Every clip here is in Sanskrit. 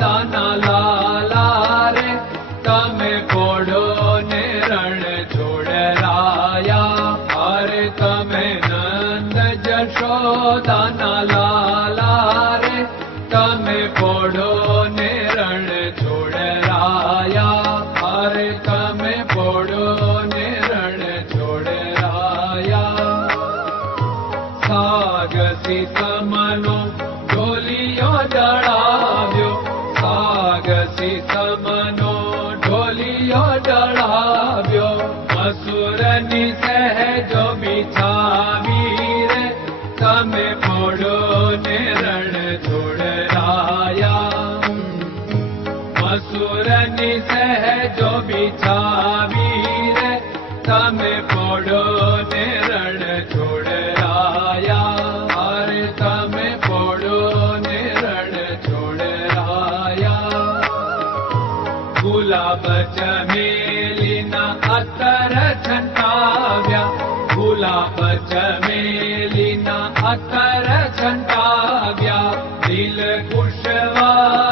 દાના લાલા રે તમે પોડો ને રણ છોડરાયા અરે તમે નંદ જશોદાના લાલા રે તમે પોડો ને રણ છોડરાયા અરે તમે પોડો ને રણ છોડરાયા સાગસી તમનો ઢોલિયો Marisa. Shiva.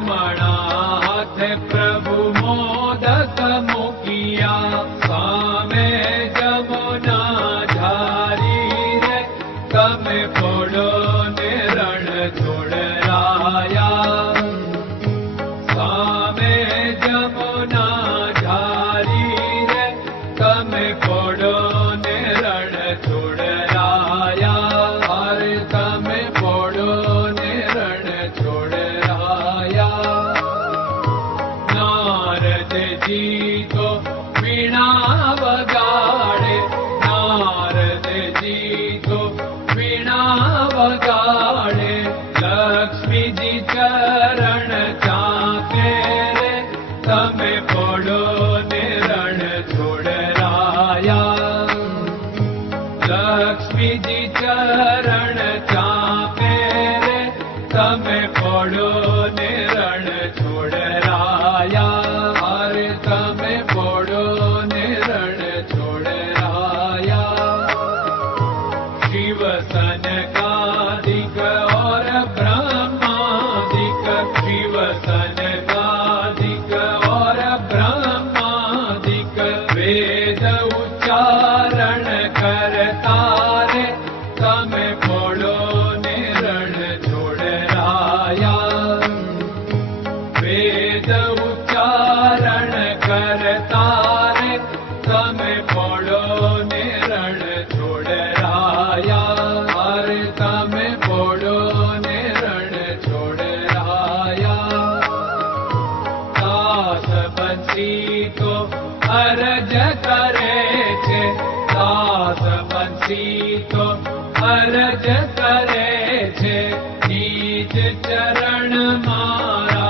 ரமணா ीतो पीणा वगाडे नारीतो पीणा वगाडे लक्ष्मी जी चरण चाके रे तमे ज करे छे। दास बंसी तो अरज करे छे। नीच चरण मारा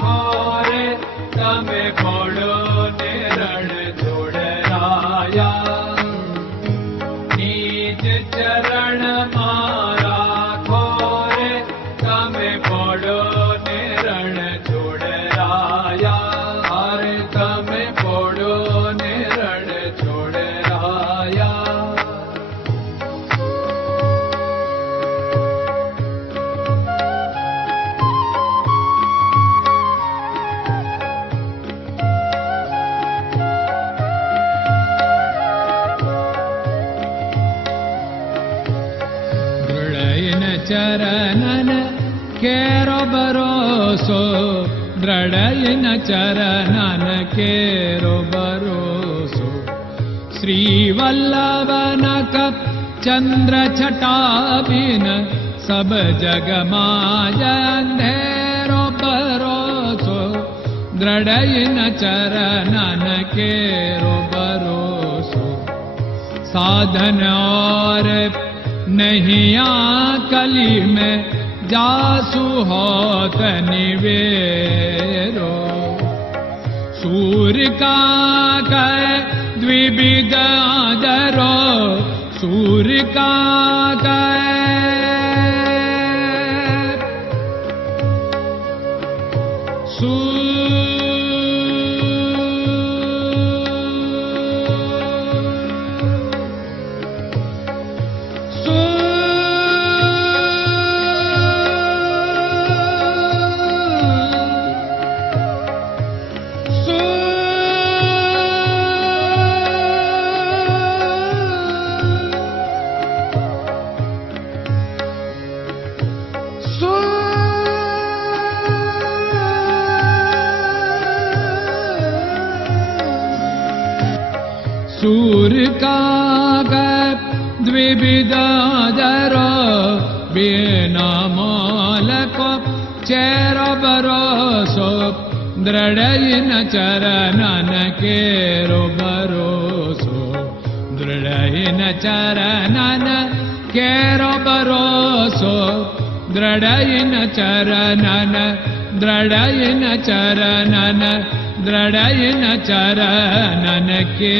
खोरे। तमे बड़ो निरण मा राया चरणन केरो भरोसो दृढयन चरणन केरो भरोसो श्रीवल्लभन कप चंद्र छटाबिन सब जग माया अंधेरो भरोसो दृढयन चरणन केरो भरोसो साधन और नहीं कली में जासु द्विविध आदरो सूर्य का कै सूर्य का द्विविदादर बिना मालक चेर बरोसो दृढ़ चरणन केरो भरोसो दृढ़ चरणन केरो भरोसो दृढ़ चरणन दृढ़ चरणन दृढ़ चरणन के